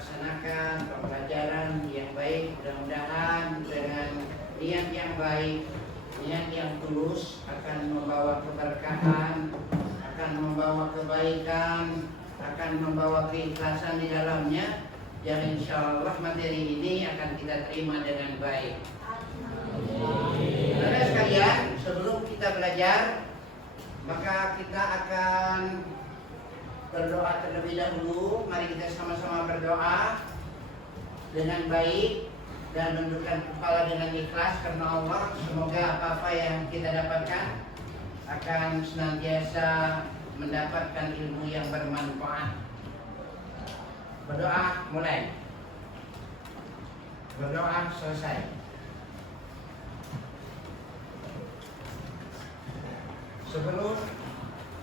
melaksanakan pembelajaran yang baik. Mudah-mudahan dengan niat yang baik, niat yang tulus akan membawa keberkahan, akan membawa kebaikan, akan membawa keikhlasan di dalamnya. Dan insya Allah materi ini akan kita terima dengan baik. Saudara sekalian, sebelum kita belajar, maka kita akan berdoa terlebih dahulu. Mari kita sama-sama berdoa dengan baik dan menundukkan kepala dengan ikhlas karena Allah. Semoga apa-apa yang kita dapatkan akan senantiasa mendapatkan ilmu yang bermanfaat. Berdoa mulai. Berdoa selesai. Sebelum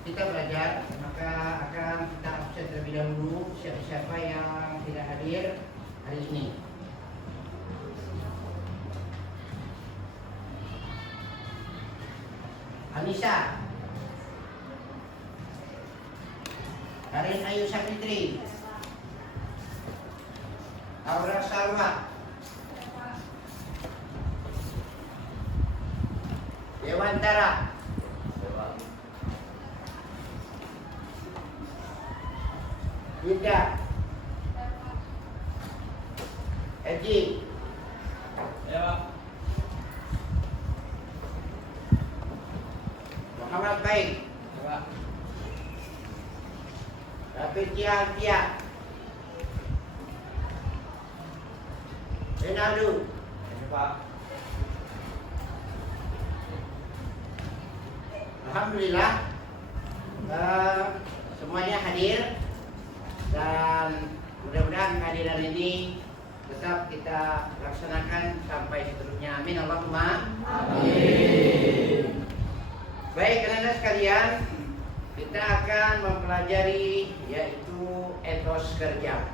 kita belajar, maka akan kita absen terlebih dahulu siapa-siapa yang tidak hadir hari ini. Anissa, Karin Ayu Sapitri, Aura Salwa, Dewantara, Yuda, Eji, Muhammad Baik, David Tia, Renaldo, Alhamdulillah semuanya hadir. Dan mudah-mudahan kehadiran ini tetap kita laksanakan sampai seterusnya. Amin Allahumma amin. Baik, anak-anak sekalian, kita akan mempelajari yaitu etos kerja.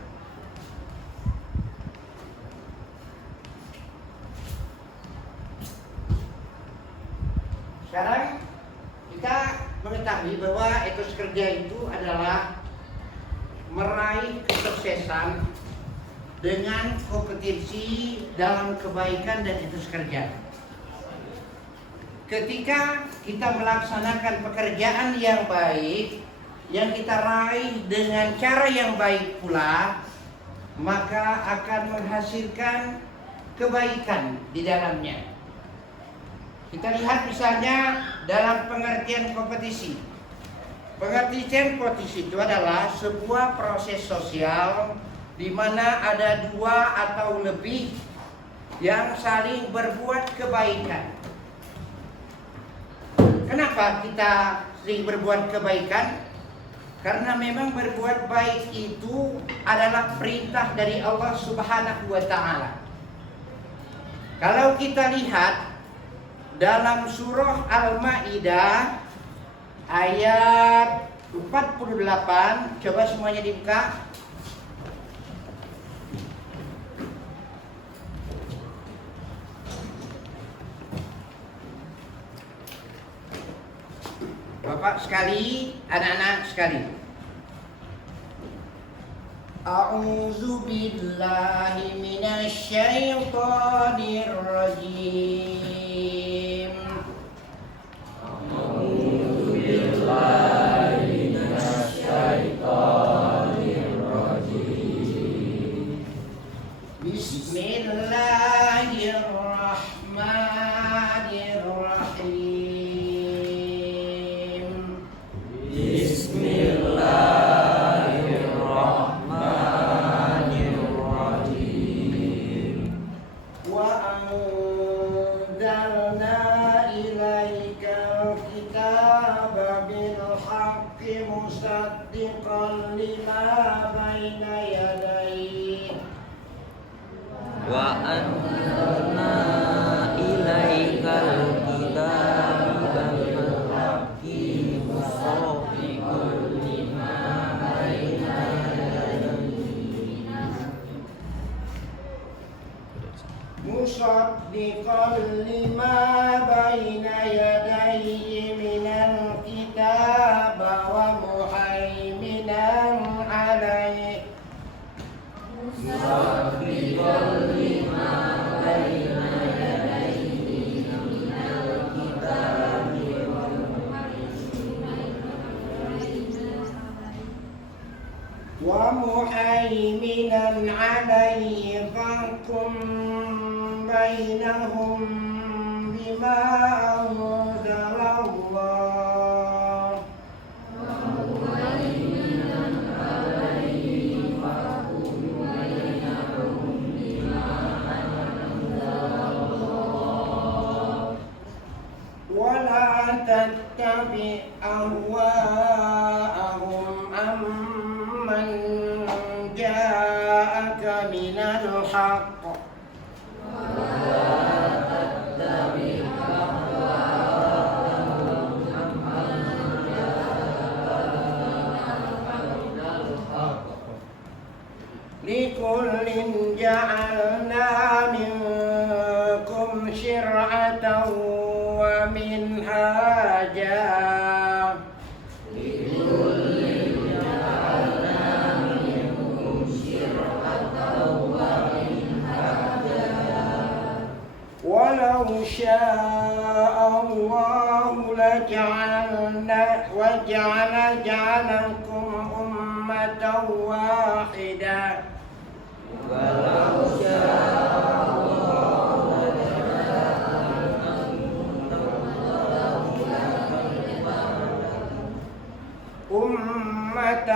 Sekarang kita mengetahui bahwa etos kerja itu adalah meraih kesuksesan dengan kompetensi dalam kebaikan dan etos kerja. Ketika kita melaksanakan pekerjaan yang baik, yang kita raih dengan cara yang baik pula, maka akan menghasilkan kebaikan di dalamnya. Kita lihat misalnya dalam pengertian kompetisi. Pengertian kompetisi itu adalah sebuah proses sosial di mana ada dua atau lebih yang saling berbuat kebaikan. Kenapa kita sering berbuat kebaikan? Karena memang berbuat baik itu adalah perintah dari Allah Subhanahu wa Ta'ala. Kalau kita lihat dalam surah Al-Maidah ayat 48, coba semuanya dibuka. Bapak sekali, anak-anak sekali. A'udzu billahi minasy syaithanir rajim. A'udzu billahi minasy syaithanir rajim. Bismillahirrahmanirrahim. musaddiqan lima baina yadayhi wa anna ilaikal kitaba bil haqqi musaddiqan lima baina yadayhi musaddiqan lima baina yadayhi minal kitab wa muhaiminan alaihi مصدقا لما بين يديه من الكتاب ومهيمنا عليه فاحكم بينهم بما أنزل الله ولا تتبع أهواءهم عمن جاءك من الحق لكل جعلنا منكم شرعة ومنهاجا ولو شاء الله جعلكم أمة واحدة ولو شاء أمة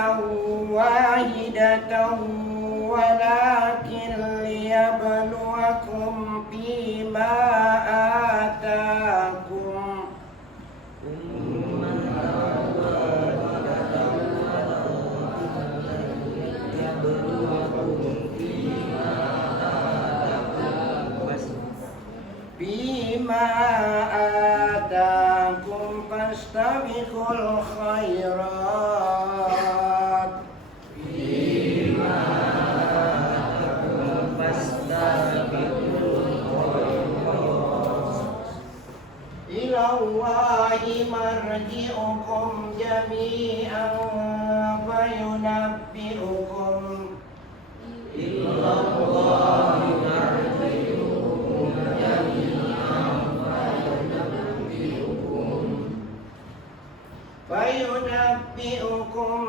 واحدة ولكن ليبلوكم فيما آتاكم فيما آتاكم فاستبقوا الخيرات إلى الله مرجعكم جميعا فينبئكم فينبئكم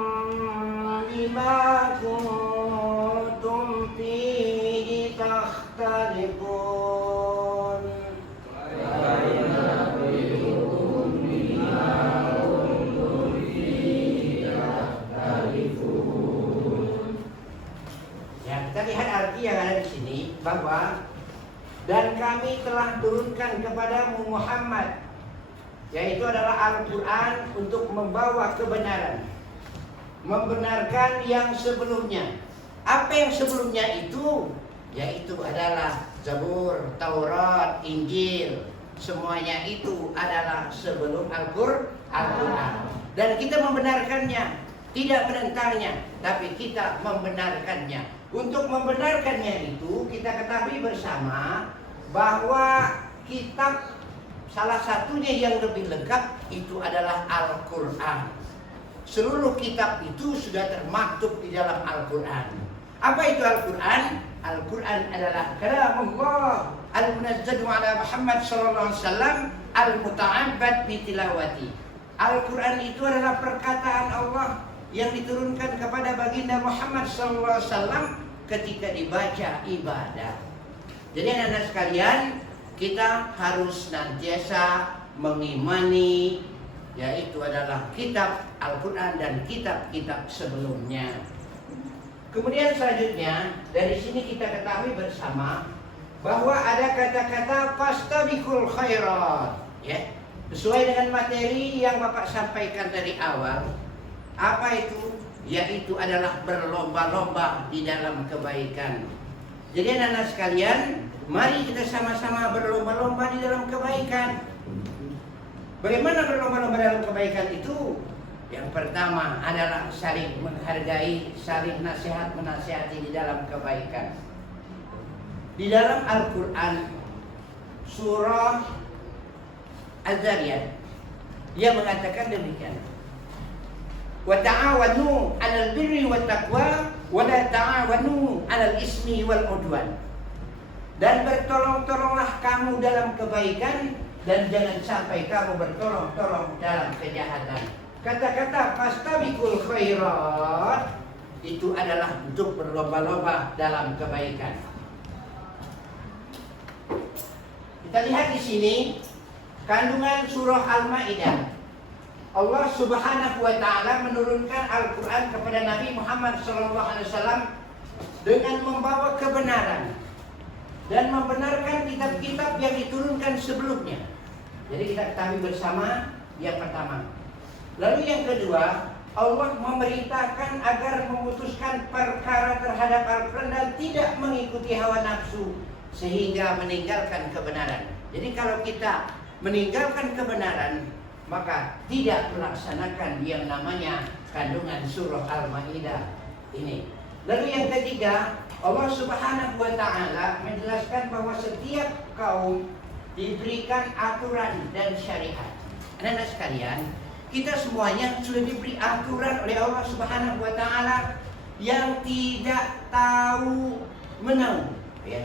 بما كنتم فيه تختلفون Ya, kita lihat arti yang ada di sini bahwa dan kami telah turunkan kepadamu Muhammad, yaitu adalah Al-Quran untuk membawa kebenaran, membenarkan yang sebelumnya. Apa yang sebelumnya itu? Yaitu adalah Zabur, Taurat, Injil. Semuanya itu adalah sebelum Al-Quran. Dan kita membenarkannya, tidak menentangnya, tapi kita membenarkannya. Untuk membenarkannya itu kita ketahui bersama bahwa kitab salah satunya yang lebih lengkap itu adalah Al-Quran. Seluruh kitab itu sudah termaktub di dalam Al-Quran. Apa itu Al-Quran? Al-Quran adalah kalamullah al-munazzal ala Muhammad sallallahu alaihi wasallam al-muta'abbad bi tilawati. Al-Quran itu adalah perkataan Allah yang diturunkan kepada baginda Muhammad sallallahu alaihi wasallam ketika dibaca ibadah. Jadi anak-anak sekalian, kita harus senantiasa mengimani yaitu adalah kitab Al-Quran dan kitab-kitab sebelumnya. Kemudian selanjutnya dari sini kita ketahui bersama bahwa ada kata-kata fastabiqul khairat, ya, sesuai dengan materi yang Bapak sampaikan dari awal. Apa itu? Yaitu adalah berlomba-lomba di dalam kebaikan. Jadi anak-anak sekalian, mari kita sama-sama berlomba-lomba di dalam kebaikan. Bagaimana berlomba-lomba dalam kebaikan itu? Yang pertama adalah saling menghargai, saling nasihat menasihati di dalam kebaikan. Di dalam Al-Quran surah Az-Zariyat dia mengatakan demikian. wa ta'awanu 'alal birri wat taqwa wa la ta'awanu 'alal ismi wal 'udwan. Dan bertolong-tolonglah kamu dalam kebaikan dan jangan sampai kamu bertolong-tolong dalam kejahatan. Kata-kata fastabiqul khairat itu adalah untuk berlomba-lomba dalam kebaikan. Kita lihat di sini kandungan surah Al-Maidah. Allah Subhanahu wa taala menurunkan Al-Qur'an kepada Nabi Muhammad SAW dengan membawa kebenaran dan membenarkan kitab-kitab yang diturunkan sebelumnya. Jadi kita ketahui bersama yang pertama. Lalu yang kedua, Allah memerintahkan agar memutuskan perkara terhadap Al-Quran dan tidak mengikuti hawa nafsu sehingga meninggalkan kebenaran. Jadi kalau kita meninggalkan kebenaran, maka tidak melaksanakan yang namanya kandungan surah Al-Maidah ini. Lalu yang ketiga, Allah Subhanahu wa taala menjelaskan bahwa setiap kaum diberikan aturan dan syariat. Anak-anak sekalian, kita semuanya sudah diberi aturan oleh Allah Subhanahu wa taala yang tidak tahu menahu, ya.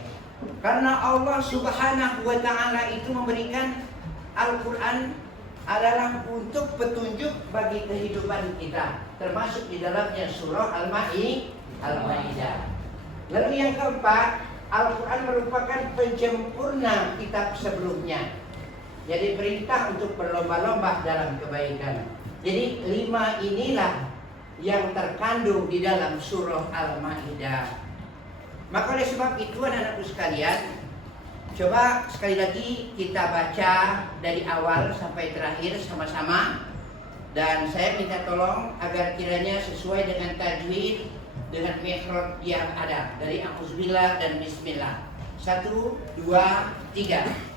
Karena Allah Subhanahu wa taala itu memberikan Al-Qur'an adalah untuk petunjuk bagi kehidupan kita, termasuk di dalamnya surah Al-Maidah. Lalu yang keempat, Al-Quran merupakan penyempurna kitab sebelumnya. Jadi perintah untuk berlomba-lomba dalam kebaikan. Jadi 5 inilah yang terkandung di dalam surah Al-Maidah. Maka oleh sebab itu anak-anakku sekalian, coba sekali lagi kita baca dari awal sampai terakhir sama-sama. Dan saya minta tolong agar kiranya sesuai dengan tajwid, dengan mikhraj yang ada dari Auzubillah dan Bismillah. 1, 2, 3.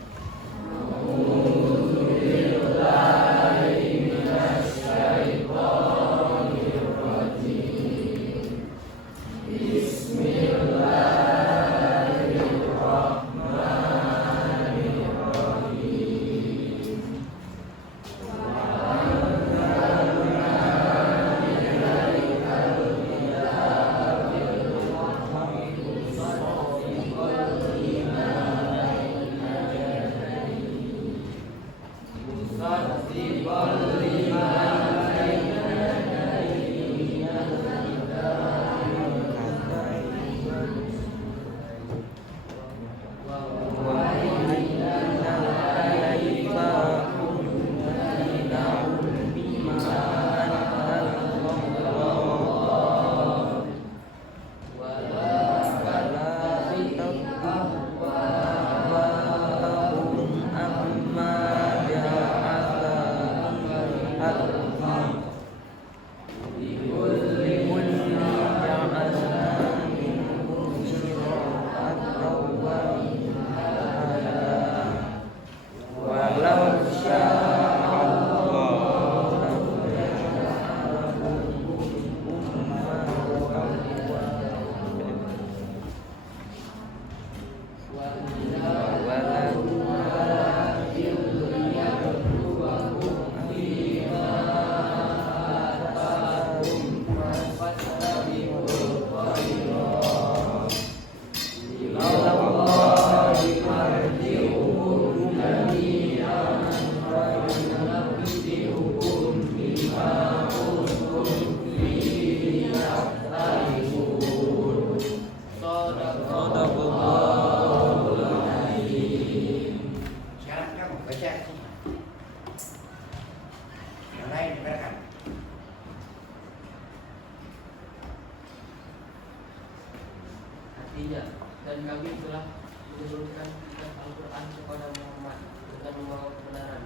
Dan kami telah menurunkan kitab Al-Quran kepada Muhammad dengan membawa kebenaran,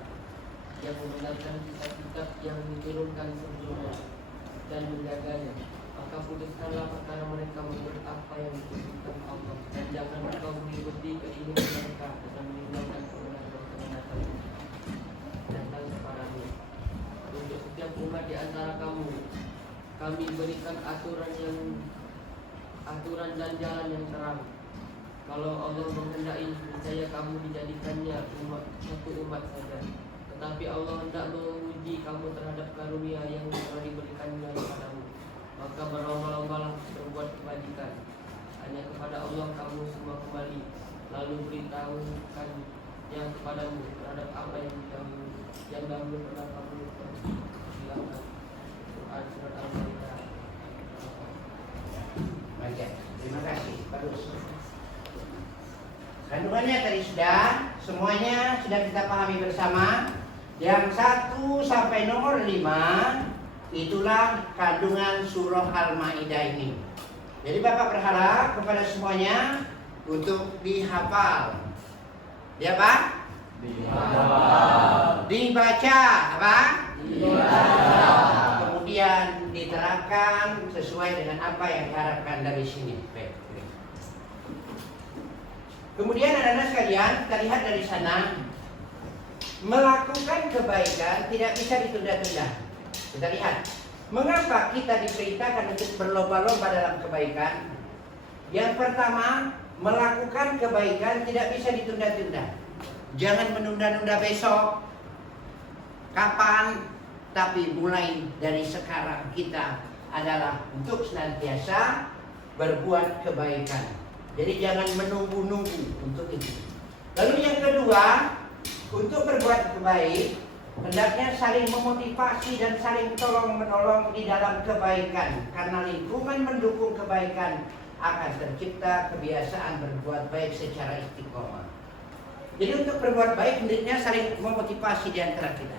yang membenarkan kitab-kitab yang diturunkan sebelumnya dan menjaganya. Maka putuskanlah perkara mereka menurut apa yang diturunkan Allah, dan jangan engkau mengikuti keinginan mereka dengan meninggalkan kebenaran datang kepadamu. Untuk setiap umat di antara kamu, kami berikan aturan dan jalan yang terang. Kalau Allah menghendaki, niscaya kamu dijadikannya satu umat saja. Tetapi Allah hendak menguji memuji kamu terhadap karunia yang telah diberikannya kepadamu. Maka berlomba-lombalah berbuat kebajikan. Hanya kepada Allah kamu semua kembali. Lalu beritahukan yang kepadamu terhadap apa yang dahulu pernah kamu hilangkan. Quran surat Al-Maidah. Baik, terima kasih. Bagus. Kandungannya tadi sudah, semuanya sudah kita pahami bersama. Yang 1 sampai nomor 5 itulah kandungan surah Al-Maidah ini. Jadi Bapak berharap kepada semuanya untuk dihafal. Ya Pak? Dibaca apa? Kemudian diterangkan sesuai dengan apa yang diharapkan dari sini. Baik. Kemudian anak-anak sekalian, kita lihat dari sana, melakukan kebaikan tidak bisa ditunda-tunda. Kita lihat, mengapa kita diperintahkan untuk berlomba-lomba dalam kebaikan? Yang pertama, melakukan kebaikan tidak bisa ditunda-tunda. Jangan menunda-nunda besok, kapan, tapi mulai dari sekarang kita adalah untuk senantiasa berbuat kebaikan. Jadi jangan menunggu-nunggu untuk itu. Lalu yang kedua, untuk berbuat baik, hendaknya saling memotivasi dan saling tolong-menolong di dalam kebaikan. Karena lingkungan mendukung kebaikan, akan tercipta kebiasaan berbuat baik secara istiqomah. Jadi untuk berbuat baik, hendaknya saling memotivasi di antara kita.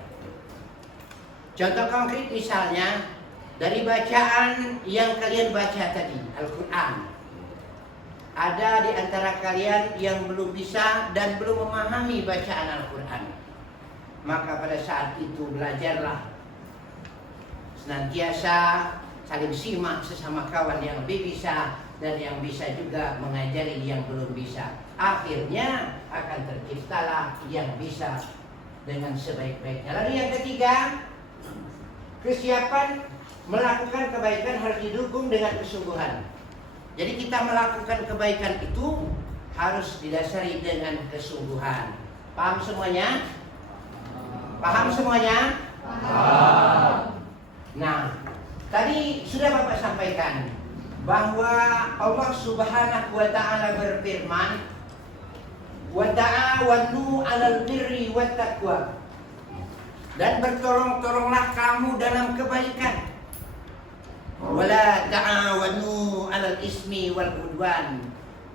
Contoh konkret misalnya, dari bacaan yang kalian baca tadi, Al-Quran. Ada di antara kalian yang belum bisa dan belum memahami bacaan Al-Quran. Maka pada saat itu belajarlah. Senantiasa saling simak sesama kawan yang lebih bisa dan yang bisa juga mengajari yang belum bisa. Akhirnya akan terciptalah yang bisa dengan sebaik-baiknya. Lalu yang ketiga, kesiapan melakukan kebaikan harus didukung dengan kesungguhan. Jadi kita melakukan kebaikan itu harus didasari dengan kesungguhan. Paham semuanya? Paham semuanya? Paham. Nah, tadi sudah Bapak sampaikan bahwa Allah Subhanahu wa taala berfirman, "Wa ta'awanu 'alal birri wat taqwa." Dan bertolong-tolonglah kamu dalam kebaikan. Wala ta'awanu 'alal ismi wal 'udwan.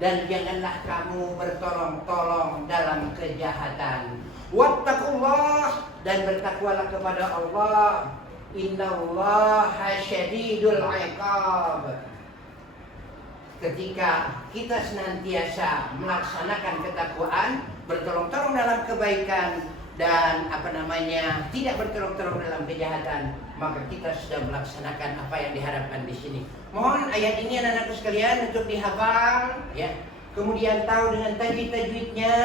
Dan janganlah kamu bertolong-tolong dalam kejahatan. Wattaqullah, dan bertakwalah kepada Allah. Innallaha syadidul 'iqab. Ketika kita senantiasa melaksanakan ketakwaan, bertolong-tolong dalam kebaikan dan tidak bertolong-tolong dalam kejahatan, maka kita sudah melaksanakan apa yang diharapkan di sini. Mohon ayat ini anak-anakku sekalian untuk dihafal, ya. Kemudian tahu dengan tajwid-tajwidnya,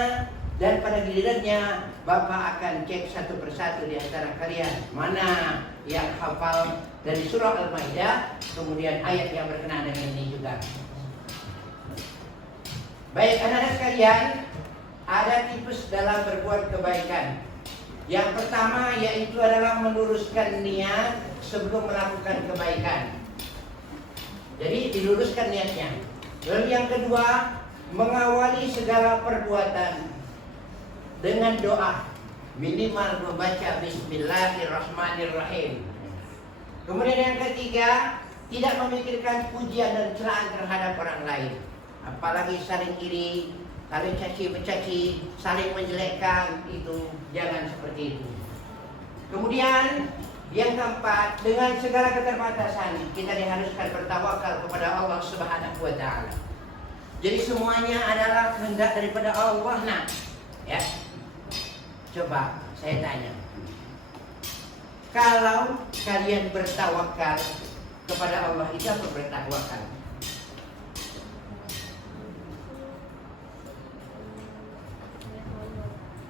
dan pada gilirannya Bapak akan cek satu persatu di antara kalian mana yang hafal dari surah Al-Maidah, kemudian ayat yang berkenaan dengan ini juga. Baik anak-anak sekalian, ada tips dalam berbuat kebaikan. Yang pertama yaitu adalah meluruskan niat sebelum melakukan kebaikan. Jadi diluruskan niatnya. Lalu yang kedua, mengawali segala perbuatan dengan doa, minimal membaca Bismillahirrahmanirrahim. Kemudian yang ketiga, tidak memikirkan pujian dan celaan terhadap orang lain, apalagi saling iri, saling caci-mencaci, saling menjelekkan, itu jangan seperti itu. Kemudian yang keempat, dengan segala keterbatasan kita diharuskan bertawakal kepada Allah Subhanahu wa taala. Jadi semuanya adalah kehendak daripada Allah, nah. Ya. Coba saya tanya. Kalau kalian bertawakal kepada Allah, itu apa bertawakal?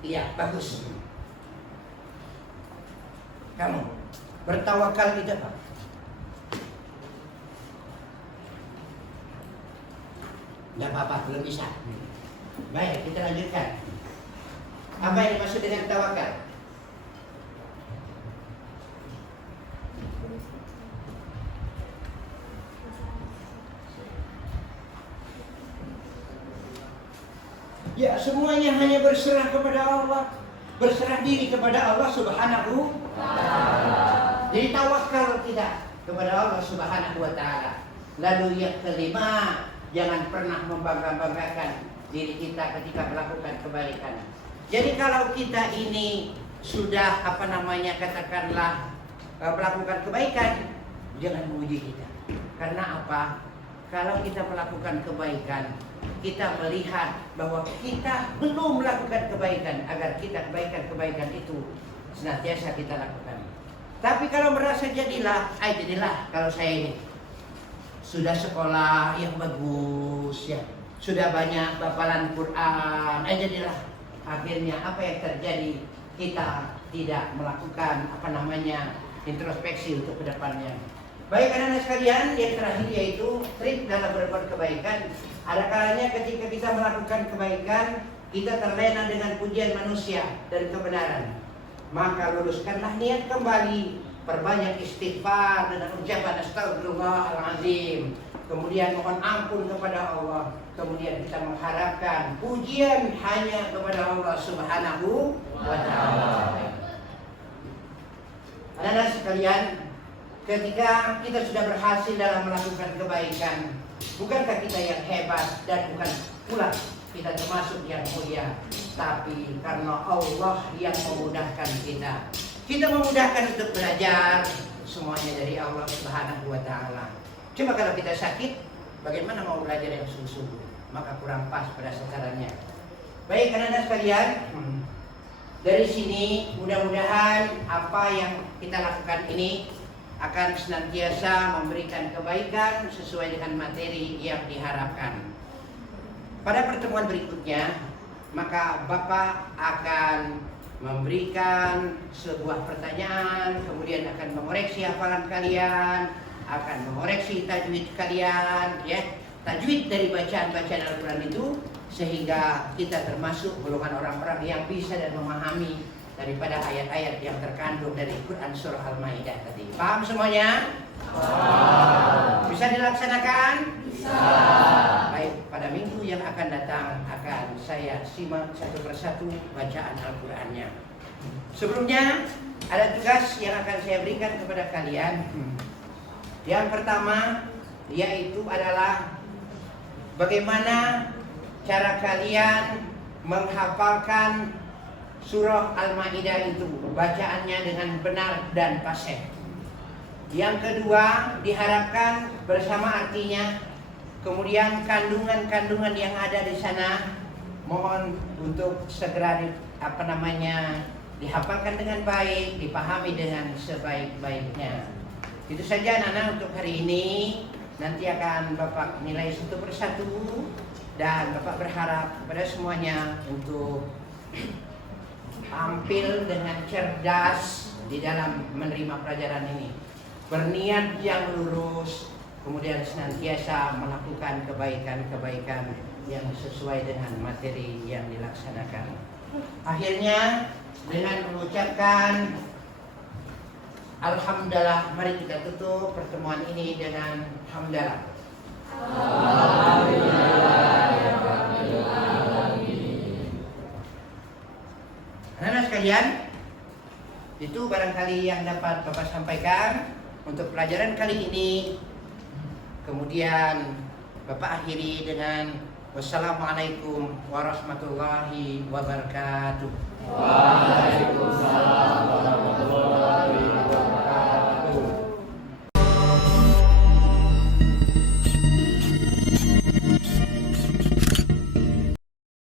Iya, bagus. Kamu bertawakal itu apa? Tidak apa-apa, belum bisa. Baik, kita lanjutkan. Apa yang dimaksud dengan tawakal? Ya, semuanya hanya berserah kepada Allah. Berserah diri kepada Allah Subhanahu wa ta'ala. Jadi tawakal kita kepada Allah Subhanahu wa ta'ala. Lalu yang kelima, jangan pernah membangga-banggakan diri kita ketika melakukan kebaikan. Jadi kalau kita ini sudah katakanlah melakukan kebaikan, jangan memuji kita. Karena apa? Kalau kita melakukan kebaikan, kita melihat bahwa kita belum melakukan kebaikan, agar kita kebaikan-kebaikan itu senantiasa kita lakukan. Tapi kalau merasa jadilah kalau saya ini sudah sekolah yang bagus ya, sudah banyak hafalan Quran, jadilah akhirnya apa yang terjadi, kita tidak melakukan introspeksi untuk kedepannya. Baik anak-anak sekalian, yang terakhir yaitu trik dalam berbuat kebaikan. Ada kalanya ketika kita melakukan kebaikan, kita terlena dengan pujian manusia dan kebenaran. Maka luruskanlah niat kembali, perbanyak istighfar dengan ucapan astagfirullahaladzim. Kemudian mohon ampun kepada Allah. Kemudian kita mengharapkan pujian hanya kepada Allah Subhanahu wa ta'ala. Anak-anak sekalian, ketika kita sudah berhasil dalam melakukan kebaikan, bukankah kita yang hebat dan bukan pula kita termasuk yang mulia, tapi karena Allah yang memudahkan kita. Kita memudahkan untuk belajar, semuanya dari Allah Subhanahu wa ta'ala. Cuma kalau kita sakit, bagaimana mau belajar yang sungguh-sungguh? Maka kurang pas pada sasarannya. Baik anak-anak sekalian, dari sini mudah-mudahan apa yang kita lakukan ini akan senantiasa memberikan kebaikan sesuai dengan materi yang diharapkan. Pada pertemuan berikutnya, maka Bapak akan memberikan sebuah pertanyaan, kemudian akan mengoreksi hafalan kalian, akan mengoreksi tajwid kalian, ya, tajwid dari bacaan-bacaan Al-Quran itu, sehingga kita termasuk golongan orang-orang yang bisa dan memahami daripada ayat-ayat yang terkandung dari Quran surah Al-Maidah tadi. Paham semuanya? Bisa dilaksanakan? Bisa. Baik, pada minggu yang akan datang akan saya simak satu persatu bacaan Al-Qurannya. Sebelumnya ada tugas yang akan saya berikan kepada kalian. Yang pertama yaitu adalah bagaimana cara kalian menghafalkan surah Al-Maidah itu, bacaannya dengan benar dan fasih. Yang kedua, diharapkan bersama artinya, kemudian kandungan-kandungan yang ada di sana mohon untuk segera dihafalkan dengan baik, dipahami dengan sebaik-baiknya. Itu saja anak-anak untuk hari ini. Nanti akan Bapak nilai satu persatu, dan Bapak berharap kepada semuanya untuk tampil dengan cerdas di dalam menerima pelajaran ini, berniat yang lurus, kemudian senantiasa melakukan kebaikan-kebaikan yang sesuai dengan materi yang dilaksanakan. Akhirnya dengan mengucapkan alhamdulillah, mari kita tutup pertemuan ini dengan hamdalah. Anak-anak sekalian, itu barangkali yang dapat Bapak sampaikan untuk pelajaran kali ini. Kemudian Bapak akhiri dengan wassalamualaikum warahmatullahi wabarakatuh.